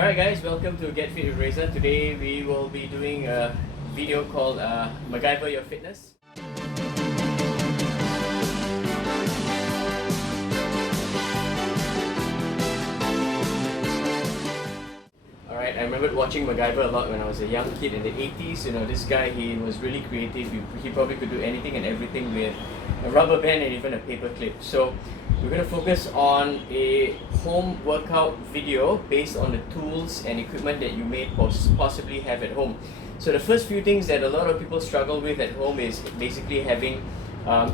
Alright guys, welcome to Get Fit with Reza. Today we will be doing a video called MacGyver Your Fitness. Alright, I remembered watching MacGyver a lot when I was a young kid in the 80s. You know, this guy, he was really creative. He probably could do anything and everything with a rubber band and even a paper clip. So we're going to focus on a home workout video based on the tools and equipment that you may possibly have at home. So the first few things that a lot of people struggle with at home is basically having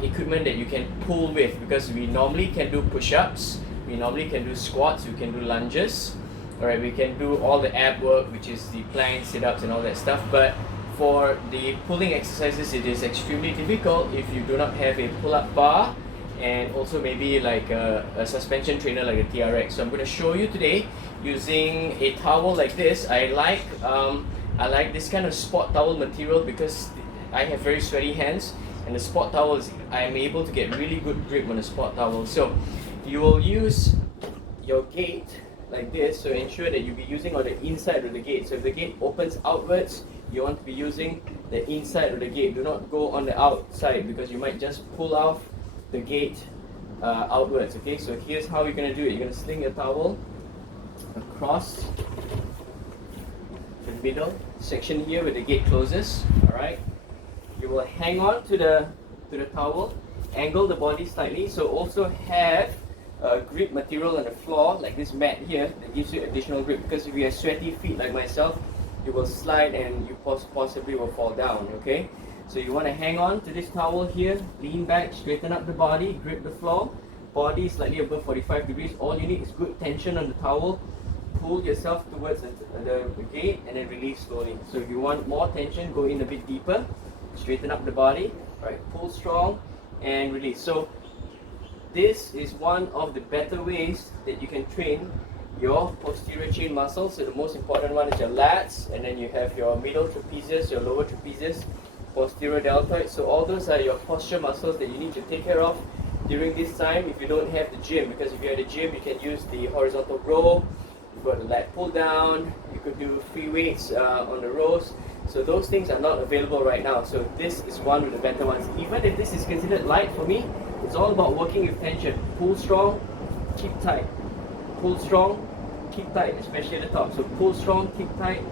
equipment that you can pull with, because we normally can do push-ups, we normally can do squats, we can do lunges, alright, we can do all the ab work, which is the planks, sit-ups and all that stuff, but for the pulling exercises it is extremely difficult if you do not have a pull-up bar and also maybe like a suspension trainer like a TRX. So I'm going to show you today using a towel like this. I like this kind of sport towel material because I have very sweaty hands, and the sport towels, I'm able to get really good grip on the sport towel. So you will use your gate like this, so ensure that you'll be using on the inside of the gate. So if the gate opens outwards, you want to be using the inside of the gate. Do not go on the outside because you might just pull off the gate outwards. Okay, so here's how you're going to do it. You're going to sling your towel across the middle section here where the gate closes. Alright, you will hang on to the towel, angle the body slightly, so also have grip material on the floor like this mat here that gives you additional grip, because if you have sweaty feet like myself, you will slide and you possibly will fall down. Okay, so you want to hang on to this towel here, lean back, straighten up the body, grip the floor, body slightly above 45 degrees. All you need is good tension on the towel. Pull yourself towards the gate and then release slowly. So if you want more tension, go in a bit deeper, straighten up the body, right? Pull strong and release. So this is one of the better ways that you can train your posterior chain muscles. So the most important one is your lats, and then you have your middle trapezius, your lower trapezius, posterior deltoid. So all those are your posture muscles that you need to take care of during this time if you don't have the gym, because if you're at the gym you can use the horizontal row, you've got the lat pull down, you could do free weights on the rows. So those things are not available right now. So this is one of the better ones. Even if this is considered light, for me it's all about working with tension. Pull strong, keep tight. Pull strong, keep tight, especially at the top. So pull strong, keep tight,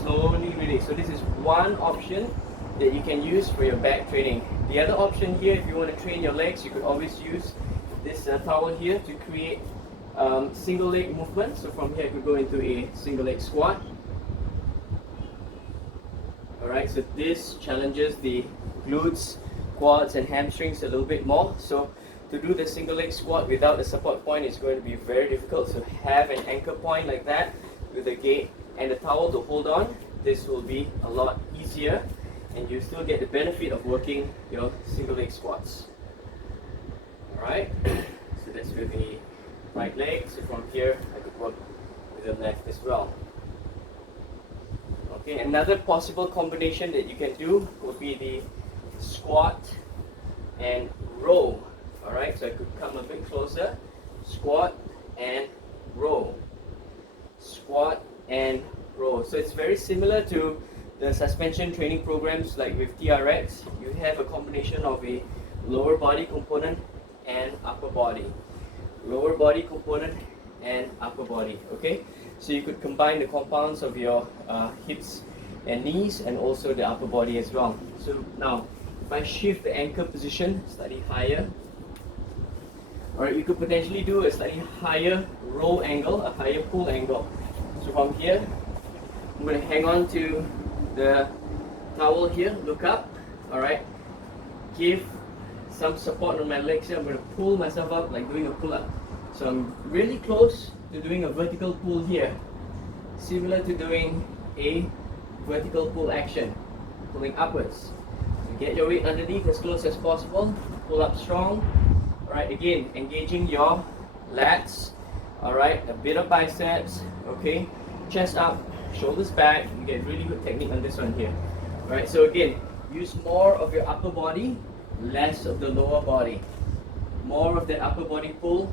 slowly release. So this is one option that you can use for your back training. The other option here, if you want to train your legs, you could always use this towel here to create single leg movement. So from here I could go into a single leg squat. Alright, so this challenges the glutes, quads and hamstrings a little bit more. So to do the single leg squat without a support point is going to be very difficult. So have an anchor point like that with the gate and the towel to hold on. This will be a lot easier, and you still get the benefit of working your single leg squats. Alright, so that's with the right leg. So from here I could work with the left as well. Okay, another possible combination that you can do would be the squat and row. Alright, so I could come a bit closer, squat and row, squat and row. So it's very similar to the suspension training programs like with TRX. You have a combination of a lower body component and upper body. Lower body component and upper body. Okay, so you could combine the compounds of your hips and knees and also the upper body as well. So now if I shift the anchor position slightly higher, alright, you could potentially do a slightly higher row angle, a higher pull angle. So from here I'm going to hang on to the towel here, look up, alright, give some support on my legs here. I'm going to pull myself up like doing a pull-up. So I'm really close to doing a vertical pull here, similar to doing a vertical pull action, pulling upwards. So get your weight underneath as close as possible, pull up strong. Alright, again, engaging your lats, alright, a bit of biceps, okay, chest up, shoulders back. You get really good technique on this one here. Alright, so again, use more of your upper body, less of the lower body. More of that upper body pull,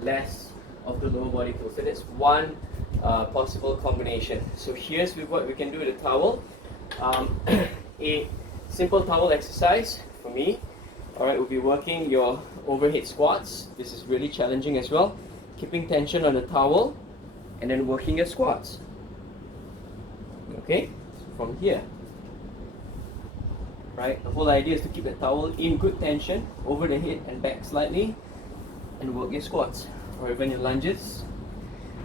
less of the lower body pull. So that's one possible combination. So here's what we can do with a towel. A simple towel exercise for me, alright, we'll be working your overhead squats. This is really challenging as well. Keeping tension on the towel and then working your squats. Okay, so from here. Right, the whole idea is to keep the towel in good tension over the head and back slightly and work your squats or even your lunges.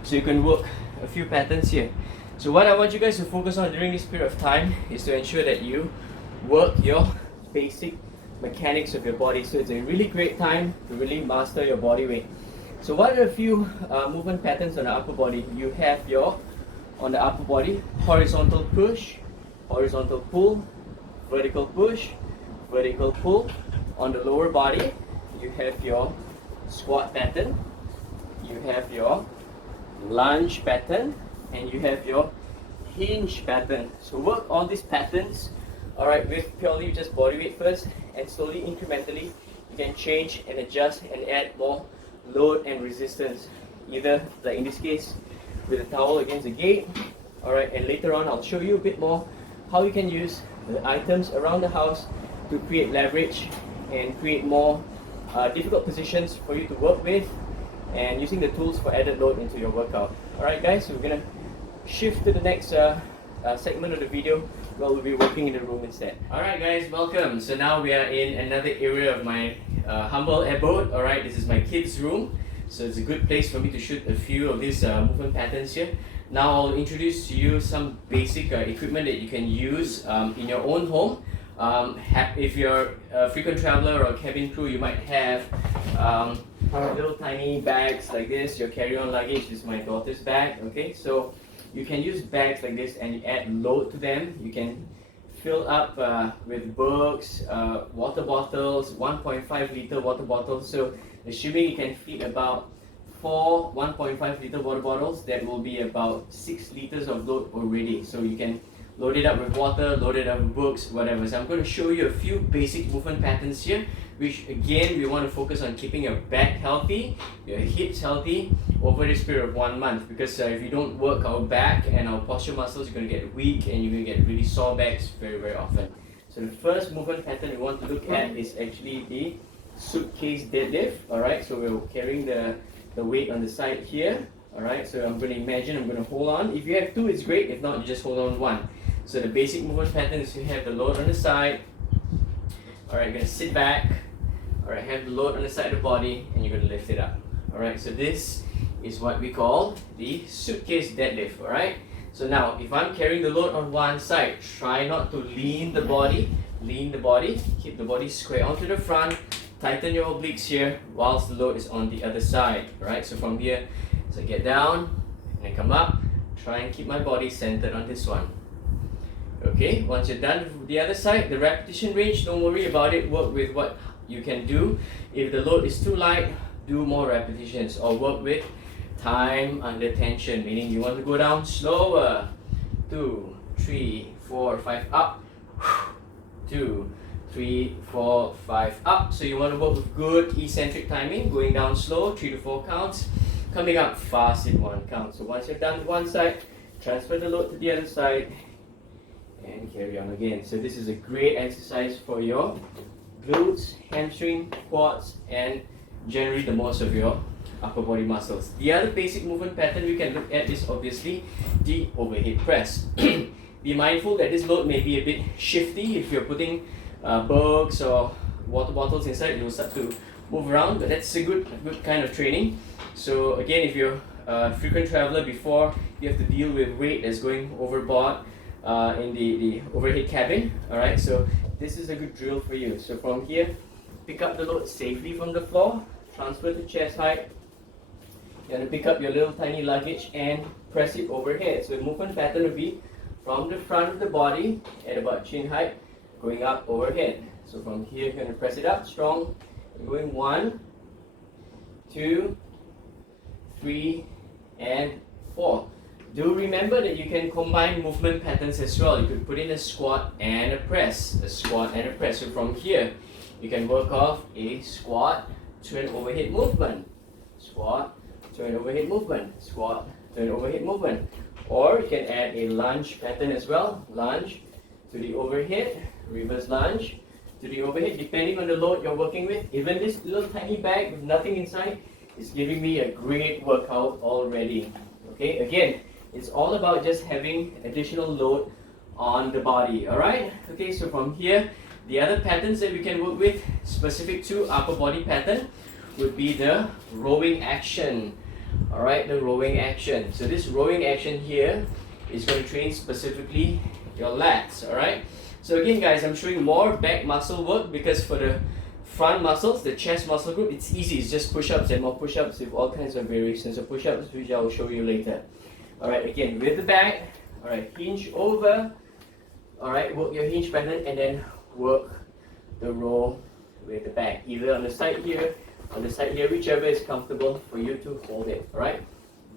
So you can work a few patterns here. So what I want you guys to focus on during this period of time is to ensure that you work your basic mechanics of your body. So it's a really great time to really master your body weight. So what are a few movement patterns on the upper body? You have on the upper body, horizontal push, horizontal pull, vertical push, vertical pull. On the lower body, you have your squat pattern, you have your lunge pattern, and you have your hinge pattern. So work all these patterns, alright, with purely just body weight first, and slowly, incrementally, you can change and adjust and add more load and resistance. Either, like in this case, with a towel against the gate, alright, and later on I'll show you a bit more how you can use the items around the house to create leverage and create more difficult positions for you to work with, and using the tools for added load into your workout. Alright guys, so we're going to shift to the next segment of the video where we'll be working in the room instead. Alright guys, welcome. So now we are in another area of my humble abode. Alright, this is my kids' room. So it's a good place for me to shoot a few of these movement patterns here. Now I'll introduce to you some basic equipment that you can use in your own home. If you're a frequent traveler or cabin crew, you might have little tiny bags like this, your carry-on luggage. This is my daughter's bag, okay? So you can use bags like this and you add load to them. You can fill up with books, water bottles, 1.5 liter water bottles. So assuming you can fit about 4 1.5 liter water bottles, that will be about 6 liters of load already. So you can load it up with water, load it up with books, whatever. So I'm going to show you a few basic movement patterns here, which again, we want to focus on keeping your back healthy, your hips healthy over this period of 1 month. Because if you don't work our back and our posture muscles, you're going to get weak and you're going to get really sore backs very, very often. So the first movement pattern we want to look at is actually the suitcase deadlift. Alright, so we're carrying the weight on the side here. Alright, so I'm going to imagine I'm going to hold on. If you have two, it's great. If not, you just hold on one. So the basic movement pattern is you have the load on the side. Alright, you're going to sit back. Alright, have the load on the side of the body and you're going to lift it up. Alright, so this is what we call the suitcase deadlift. Alright, so now if I'm carrying the load on one side, try not to lean the body. Lean the body, keep the body square onto the front. Tighten your obliques here whilst the load is on the other side. Alright, so from here, so I get down and come up. Try and keep my body centered on this one. Okay, once you're done with the other side, the repetition range, don't worry about it. Work with what you can do. If the load is too light, do more repetitions or work with time under tension, meaning you want to go down slower. 2, 3, 4, 5, up. 2, 3, 4, 5, up. So you want to work with good eccentric timing, going down slow, 3 to 4 counts, coming up fast in 1 count. So once you're done with one side, transfer the load to the other side and carry on again. So this is a great exercise for your glutes, hamstring, quads, and generally the most of your upper body muscles. The other basic movement pattern we can look at is obviously the overhead press. Be mindful that this load may be a bit shifty. If you're putting books or water bottles inside, you'll start to move around, but that's a good kind of training. So again, if you're a frequent traveler, before you have to deal with weight that's going overboard in the overhead cabin. Alright, so this is a good drill for you. So from here, pick up the load safely from the floor, transfer to chest height. You're going to pick up your little tiny luggage and press it overhead. So the movement pattern will be from the front of the body at about chin height, going up overhead. So from here, you're going to press it up strong. You're going 1, 2, 3, and 4. Do remember that you can combine movement patterns as well. You could put in a squat and a press, a squat and a press. So from here, you can work off a squat to an overhead movement, squat to an overhead movement, squat to an overhead movement. Or you can add a lunge pattern as well. Lunge to the overhead, reverse lunge to the overhead, depending on the load you're working with. Even this little tiny bag with nothing inside is giving me a great workout already. Okay, again, it's all about just having additional load on the body. Alright, okay, so from here, the other patterns that we can work with specific to upper body pattern would be the rowing action. Alright, the rowing action. So this rowing action here is going to train specifically your lats. Alright, so again guys, I'm showing more back muscle work because for the front muscles, the chest muscle group, it's easy. It's just push-ups and more push-ups with all kinds of variations of push-ups, which I will show you later. Alright, again with the back. Alright, hinge over. Alright, work your hinge pattern and then work the row with the back. Either on the side here, on the side here, whichever is comfortable for you to hold it. Alright,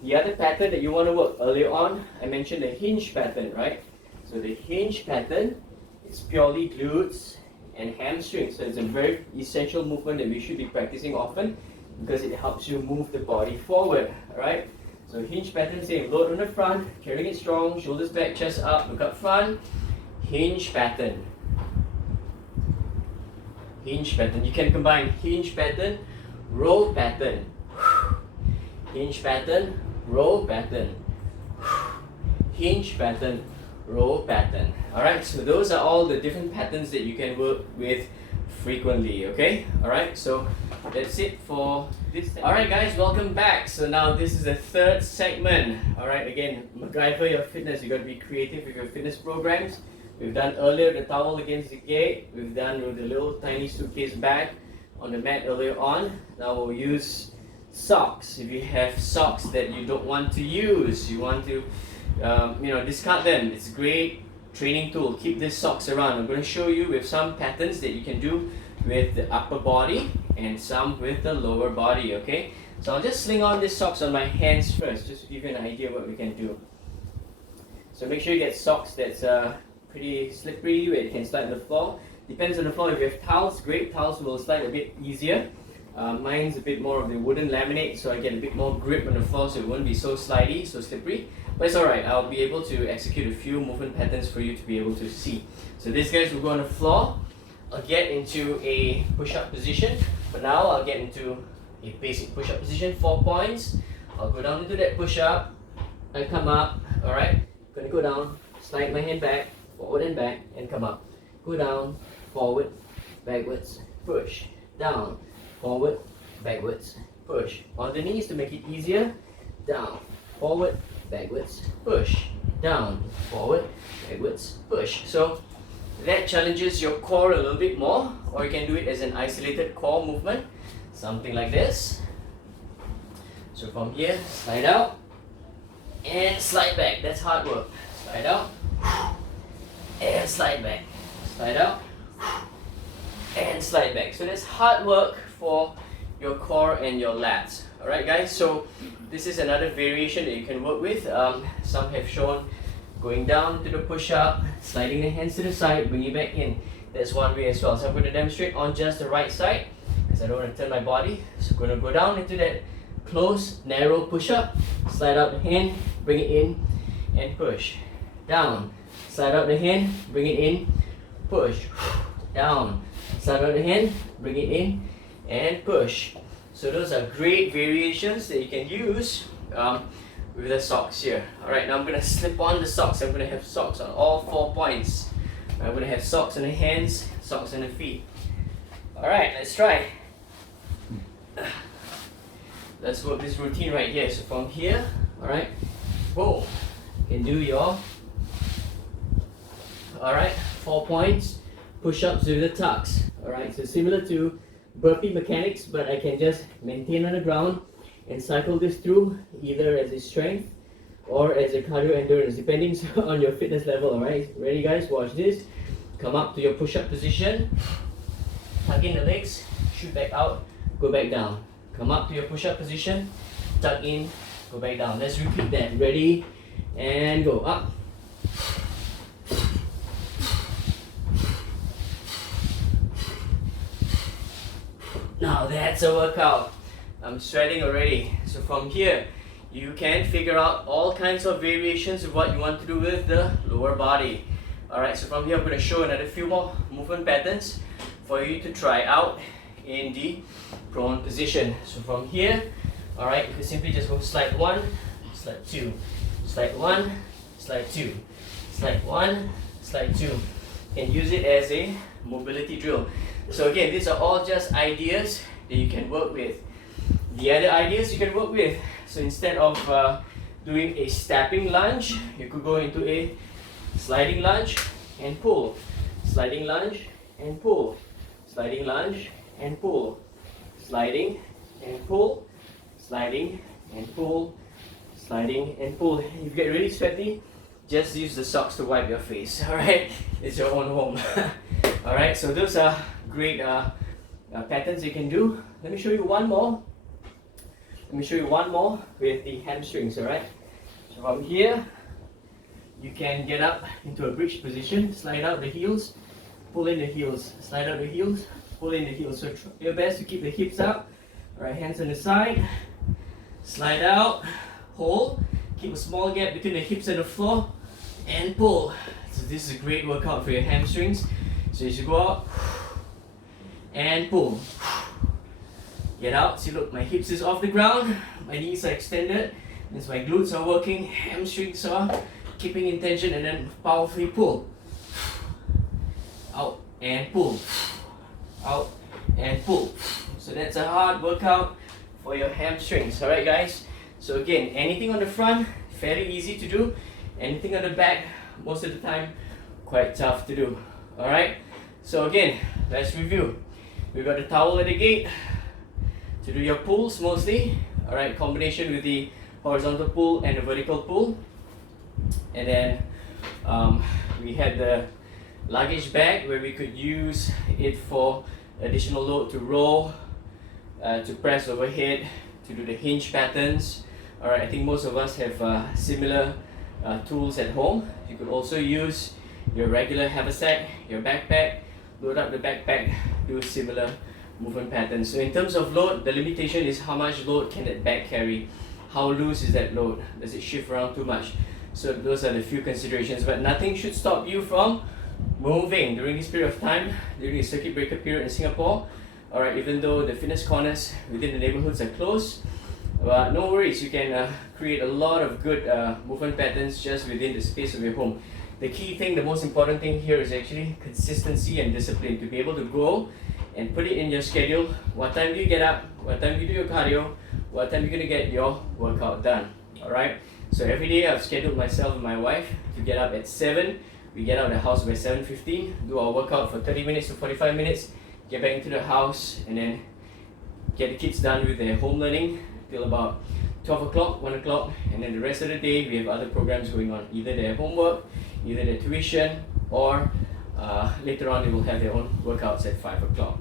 the other pattern that you want to work earlier on, I mentioned the hinge pattern, right? So the hinge pattern is purely glutes and hamstrings. So it's a very essential movement that we should be practicing often because it helps you move the body forward. Alright, so hinge pattern, same, load on the front, carrying it strong, shoulders back, chest up, look up front. Hinge pattern. Hinge pattern. You can combine hinge pattern, row pattern. Hinge pattern, row pattern. Hinge pattern, row pattern. Alright, so those are all the different patterns that you can work with frequently, okay? Alright, so that's it for this segment. Alright guys, welcome back. So now this is the third segment. Alright, again, MacGyver Your Fitness. You got to be creative with your fitness programs. We've done earlier the towel against the gate. We've done with the little tiny suitcase bag on the mat earlier on. Now we'll use socks. If you have socks that you don't want to use, you want to discard them. It's a great training tool. Keep these socks around. I'm going to show you with some patterns that you can do with the upper body and some with the lower body, okay? So I'll just sling on these socks on my hands first, just to give you an idea what we can do. So make sure you get socks that's pretty slippery, where you can slide on the floor. Depends on the floor. If you have towels, great. Towels will slide a bit easier. Mine's a bit more of the wooden laminate, so I get a bit more grip on the floor, so it won't be so slidey, so slippery. But it's alright, I'll be able to execute a few movement patterns for you to be able to see. So these guys will go on the floor. I'll get into a push-up position. For now, I'll get into a basic push-up position, 4 points. I'll go down into that push-up and come up. Alright, gonna go down, slide my hand back, forward and back, and come up. Go down, forward, backwards, push. Down, forward, backwards, push. On the knees to make it easier. Down, forward, backwards, push. Down, forward, backwards, push. So that challenges your core a little bit more, or you can do it as an isolated core movement. Something like this. So from here, slide out and slide back. That's hard work. Slide out and slide back. Slide out and slide back. So that's hard work for your core and your lats. Alright guys, so this is another variation that you can work with. Some have shown going down to the push-up, sliding the hands to the side, bring it back in. That's one way as well. So I'm going to demonstrate on just the right side because I don't want to turn my body. So I'm going to go down into that close, narrow push-up, slide out the hand, bring it in and push. Down, slide out the hand, bring it in, push. Down, slide out the hand, bring it in and push. So those are great variations that you can use with the socks here. Alright, now I'm going to slip on the socks. I'm going to have socks on all 4 points. I'm going to have socks on the hands, socks on the feet. Alright, let's try. Let's work this routine right here. So from here, alright, boom. You can do your 4 points, push-ups with the tucks. Alright, so similar to burpee mechanics, but I can just maintain on the ground and cycle this through either as a strength or as a cardio endurance, depending on your fitness level. Alright, ready guys? Watch this. Come up to your push-up position, tuck in the legs, shoot back out, go back down. Come up to your push-up position, tuck in, go back down. Let's repeat that. Ready? And go up. Now that's a workout. I'm sweating already. So from here, you can figure out all kinds of variations of what you want to do with the lower body. Alright, so from here I'm going to show another few more movement patterns for you to try out in the prone position. So from here, alright, you can simply just go slide 1, slide 2, slide 1, slide 2, slide 1, slide 2, and use it as a mobility drill. So again, these are all just ideas that you can work with. The other ideas you can work with, so instead of doing a stepping lunge, you could go into a sliding lunge and pull, sliding lunge and pull, sliding lunge and pull, sliding and pull, sliding and pull, sliding and pull. If you get really sweaty, just use the socks to wipe your face. Alright, it's your own home. Alright, so those are great patterns you can do. Let me show you one more. Let me show you one more with the hamstrings. Alright, so from here you can get up into a bridge position, slide out the heels, pull in the heels, slide out the heels, pull in the heels. So try your best to keep the hips up. Alright, hands on the side, slide out, hold, keep a small gap between the hips and the floor, and pull. So this is a great workout for your hamstrings. So as you go out and pull, get out. See, look, my hips is off the ground, my knees are extended, means my glutes are working, hamstrings are keeping in tension, and then powerfully pull. Out and pull. Out and pull. So that's a hard workout for your hamstrings. Alright guys, so again, anything on the front, fairly easy to do. Anything on the back, most of the time, quite tough to do. Alright, so again, let's review. We've got the towel at the gate to do your pulls mostly. Alright, combination with the horizontal pull and the vertical pull. And then we had the luggage bag where we could use it for additional load to row, to press overhead, to do the hinge patterns. Alright, I think most of us have similar tools at home. You could also use your regular haversack, your backpack, load up the backpack, do similar movement patterns. So in terms of load, the limitation is how much load can that bag carry? How loose is that load? Does it shift around too much? So those are the few considerations, but nothing should stop you from moving during this period of time, during the circuit breaker period in Singapore. Alright, even though the fitness corners within the neighborhoods are closed, but no worries, you can create a lot of good movement patterns just within the space of your home. The key thing, the most important thing here is actually consistency and discipline, to be able to go and put it in your schedule. What time do you get up? What time do you do your cardio? What time are you going to get your workout done? Alright, so every day I've scheduled myself and my wife to get up at 7. We get out of the house by 7:15, do our workout for 30 minutes to 45 minutes, get back into the house, and then get the kids done with their home learning till about 12 o'clock, 1 o'clock, and then the rest of the day we have other programs going on, either their homework, either their tuition, or later on they will have their own workouts at 5 o'clock.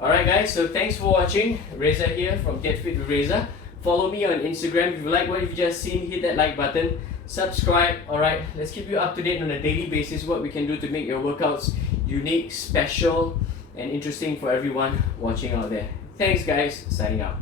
Alright guys, so thanks for watching. Reza here from Get Fit with Reza. Follow me on Instagram. If you like what you've just seen, hit that like button, subscribe. Alright, let's keep you up to date on a daily basis what we can do to make your workouts unique, special, and interesting for everyone watching out there. Thanks guys, signing out.